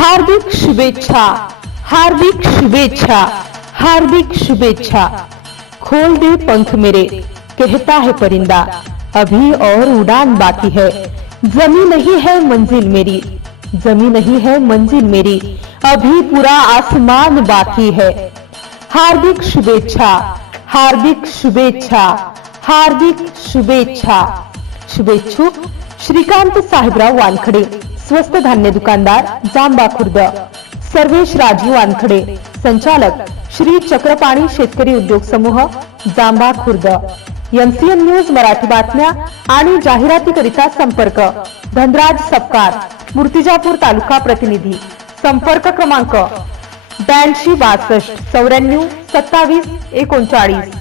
हार्दिक शुभेच्छा हार्दिक शुभेच्छा हार्दिक शुभेच्छा। खोल दे पंख मेरे, कहता है परिंदा। अभी और उड़ान बाकी है। जमी नहीं है मंजिल मेरी, जमी नहीं है मंजिल मेरी। अभी पूरा आसमान बाकी है। हार्दिक शुभेच्छा हार्दिक शुभेच्छा हार्दिक शुभेच्छा। शुभेच्छुक श्रीकांत साहेबराव वानखडे। स्वस्त धान्य दुकानदार जांबा खुर्द. सर्वेश राजू वानखडे. संचालक श्री चक्रपाणी शेतकरी उद्योग समूह जांबा खुर्द. एमसीएन न्यूज मराठी बातम्या आणि जाहिरातीकरिता संपर्क. धनराज सपकार मूर्तिजापूर तालुका प्रतिनिधी. संपर्क क्रमांक ब्याऐंशी बासष्ट चौऱ्याण्णव सत्तावीस एकोणचाळीस.